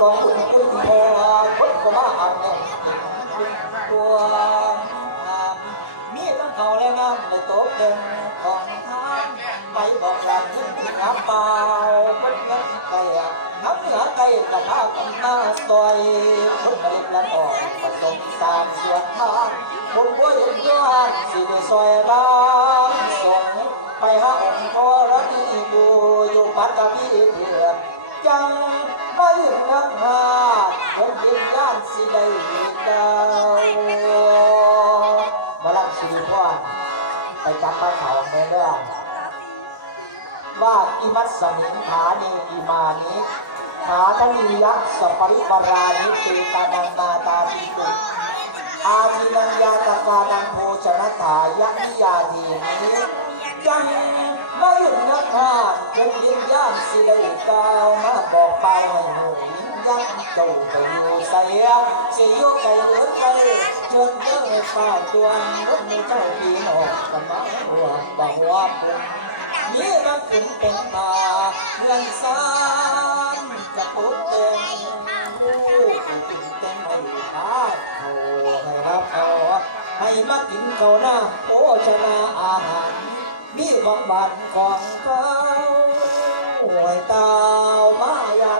ของคุณคุณพอพดก็มาอัดเนี่ยตัวงามมีทั้งเขาและน้ำและตบเด่นของทางไปบอกลาคุณที่น้ำเปล่าพดน้ำไก่น้ำเหนือไก่กับผ้ากับหน้าซอยพดผลิตและอ่อนผสมสามส่วนทางผมบ่เห็นย้อนสิได้ซอยบ้านส่งไปหาองค์พอรักนี่บูอยู่ปัตตานีเถื่อนจัง ไม่ยืนนักหาคนยืนย่านสิได้เดาวมาลังชีวิตว่าไปจับปลาเขาในเรื่องว่าอิมัสมิงขานีอิมานิขาทนียักษ์สปริปรานิเตตานังนาตาปิตุอาทินังยาตกานังโภชนะถายะนิยาทีนี้จังไม่หยืนนักหา คนยืนย่านสิได้กล่าวมาบอกเป่าให้หนูยักษ์เจ้าไปอยู่ใส่สิอยู่ไกลเหลือไกลจนเจอฝ่าดวนรถมือเจ้าพี่น้องกันมาหัวบ่หัวปุ่นนี่รักเป็นเป็นตาเงินสานจะปุ๊บเต็มลูกเป็นเต็มไปหาเขาให้รับเขาให้มากินเขาหน้าโภชนาอาหารมีของบานของเขา วยตาวมาอย่าร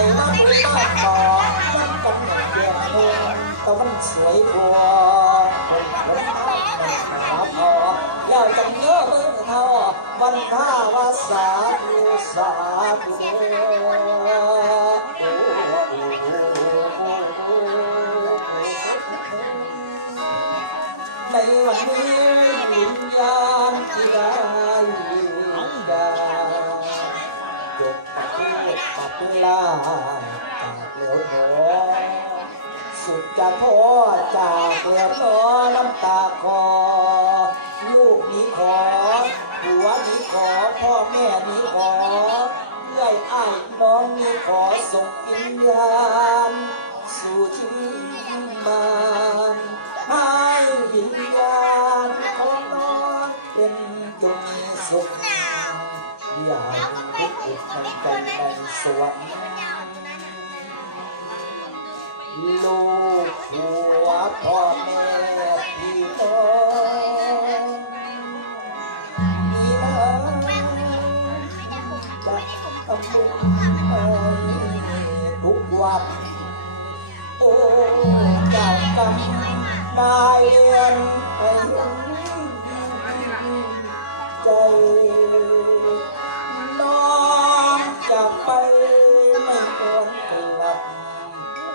ให้มาดูบ้านต่อมันกันหนึ่งเดียวเองแต่วันสวยกว่าคนคนทำไม่ขนาพอแล้วจะเนื้อมือเท่าวันท่าวาสาธุสาด้ จากเหลวหนอน้ำตาคอ ลูกนี้ขอ หัวนี้ขอ พ่อแม่นี้ขอเลื่อยอ้ายน้องนี้ขอส่งวิญญาณสู่ที่บ้านให้วิญญาณของน้องเป็นจงมีสุขอยากทุกข์มันเป็นในสวรรค์ ลูกผัวพ่อแม่พี่น้องมีน้ำจะทำบุญให้ทุกวันโอ้เจ้ากรรมนายเรียนให้ใจ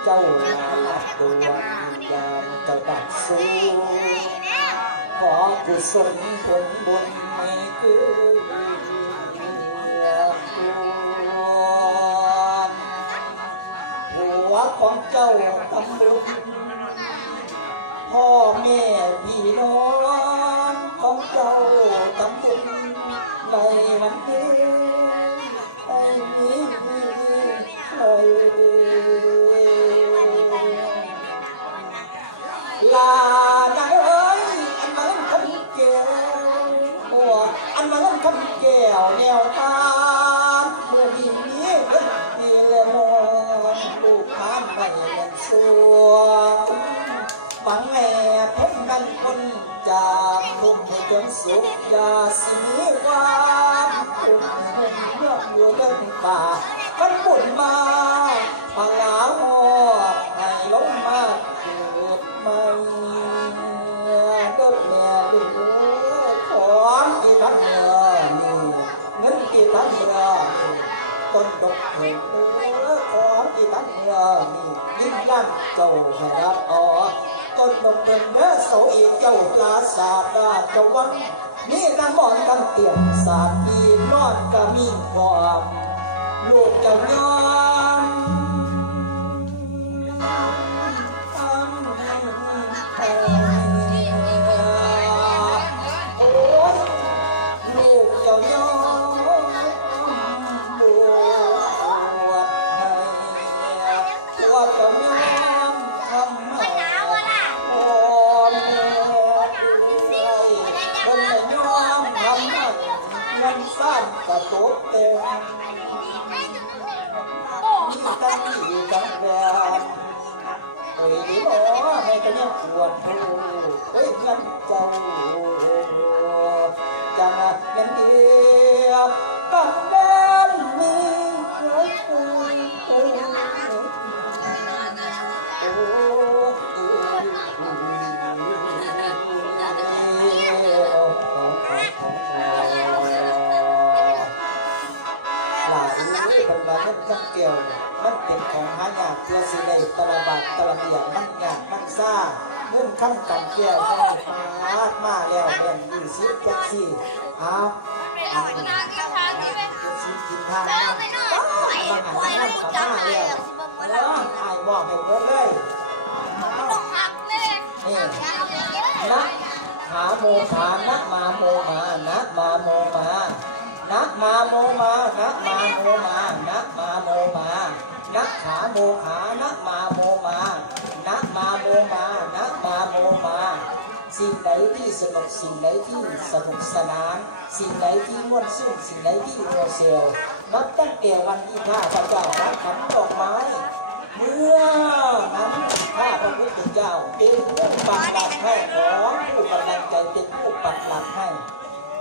เจ้ามาตัวงยามเจ้าดับสู้ขอกุศลผลบุญไม่เกือหัวของเจ้าตำลุงพ่อแม่พี่ ก้วแนวทางเมื่อมีนี้เพิ่นดีเลยนอนลูกทานไปเรียนสวงฝังแม่พบกันคนจากลุ่มจนสุขยาสีความทุกข์ให้เมื่ออยู่เดินป่ามันบุญมา เจ้าห้รับออกต้นดอกเป็นแม่เสาเอกเจ้าปลาสาดาชวังนี่นางหมอนตั้งเตียงสามีนอนกะมีความลูกเจ้ายอ quỷ đó hay cái nhân chuột với nhân châu chẳng nhân kia cần đến mi với tôi tôi là những cái phần bản chất kiều này เป็นของหายากเพื่อสิได้ตระบาดตระเบียบมันงานมันซ่าเงื่นขั้นกันแก้วให้มามาแล้วเรียนยี่สิบแท็กซี่เอาเอากินทานกินทางนี่เป็นสิกินทางเจ้าไปนอนไปไปแล้วกูจะหายแล้วมาแล้วหายบอกให้หมดเลยต้องหักเลยนี่นะหาโมขานะมาโมมานะมาโมมานะมาโมมานะมาโมมา นะขาโมขานะมาโมมานะมาโมมานะมาโมมา สิ่งไหนที่สนุกสิ่งไหนที่สนุกสนาน สิ่งไหนที่ม่วนซื่นสิ่งไหนที่โมเซลนับตั้งแต่วันที่ข้าพระเจ้ารับขันดอกไม้เมื่อนั้นข้าพระพุทธเจ้าเป็นผู้ปักหลักให้ของผู้กำลังใจเป็นผู้ปักหลักให้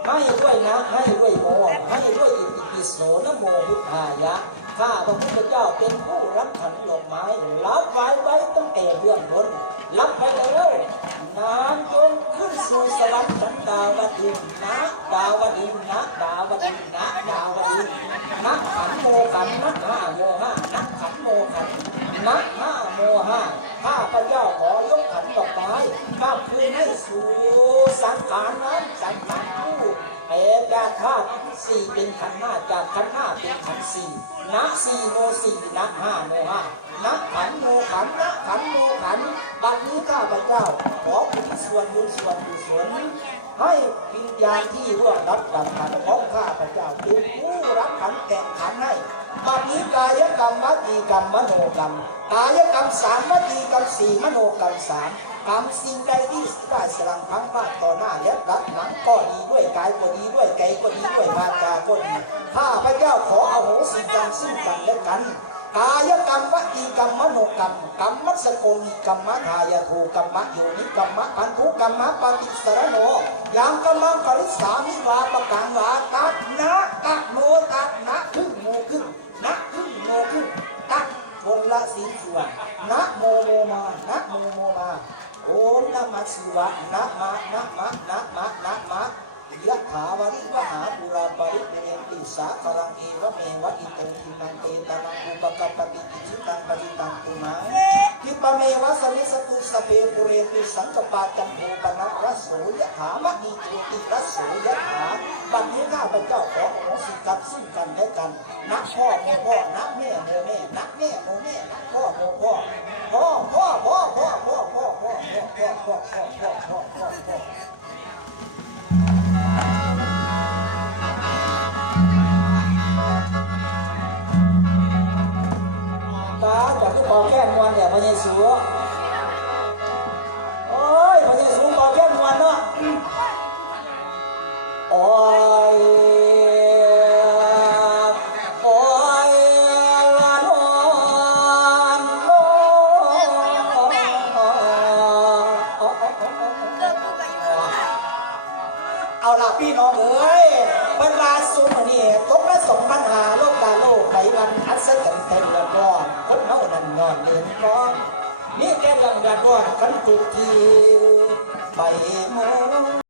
ให้ด้วยนะให้ด้วยโมให้ด้วยอิติปิโสนะโมพุทธายะ ข้าพระพุทธเจ้าเป็นผู้รับขันดอกไม้รับไว้ไว้ตั้งแต่เรื่องบนรับไปแล้วนานจนขึ้นสู่สวรรค์ชั้นดาวดึงส์นะดาวดึงส์นะดาวดึงส์นะดาวดึงส์นักขันโมขันนักห้าโมห้านักขันโมขันนักห้าโมห้าข้าพระเจ้าขอยกขันดอกไม้ข้าคืนให้สู่สังขารนั้นสังขาร ธาตุสี่เป็นขันธ์ห้าจากขันธ์ห้าเป็นขันธ์สี่นะสี่โมสี่นะห้าโมห้านะขันโมขันธ์นะขันโมขันบัดนี้ข้าพเจ้าขอบุญส่วนบุญส่วนบุญส่วนให้วิญญาณที่ร่วงรับดับขันของข้าพเจ้าเป็นผู้รับขันแก่ขันให้บัดนี้กายกรรมวจีกรรมมโนกรรมกายกรรมสามวจีกรรมสี่มโนกรรมสาม กรรมสิ่งใดที่ได้สลังพังพลาดต่อหน้าและรับหลังก็ดีด้วยกายก็ดีด้วยใจก็ดีด้วยวาจาก็ดีข้าพระเจ้าขอเอโหสิกรรมซึ่งกันและกันกายกรรมวจีกรรมมโนกรรมกรรมมัสโกมีกรรมทายาทูกรรมโยนิกรรมพันธุกรรมปฏิสรโนยามกรรมกริสามิวาปกังวาตัดนะตัดโมตัดนะครึ่งโมครึ่งนะครึ่งโมครึ่งตัดคนละสินส่วนนะโมโมมานะโมโมมา โอมนะมัสิวะนะมะนะมะนะมะนะมะยะถาวริวหาปุราปริเรนติสาคลังเอวเมวะอิตังทินังเตตังอุปกัปปติจิตังปฏิตังตุมัง ทิปะเมวะสมิสตุสเปปุเรติสังกปาจัมโภปนะรัสโสยะถามะนิโตติรัสโสยะถาบัดนี้ข้าพเจ้าขอโอสิกรรมซึ่งกันและกันนักพ่อโมพ่อนักแม่โมแม่นักแม่โมแม่นักพ่อโมพ่อพ่อพ่อพ่อพ่อพ่อพ่อพ่อพ่อพ่อพ่อพ่อพ่อพ่อ ป้าจากที่เป่าแก้มวันเนี่ยพระเยซูโอ้ยพระเยซูเป่าแก้มวันเนาะโอ้ยเอาละพี่น้องเอ้ยบรรดาสุม กันอัศจรรย์เต็มละร้อนคนเฮานั่นนอนเดืนก้อนนี่แกยังเดือดร้อนกันทุกทีไปโม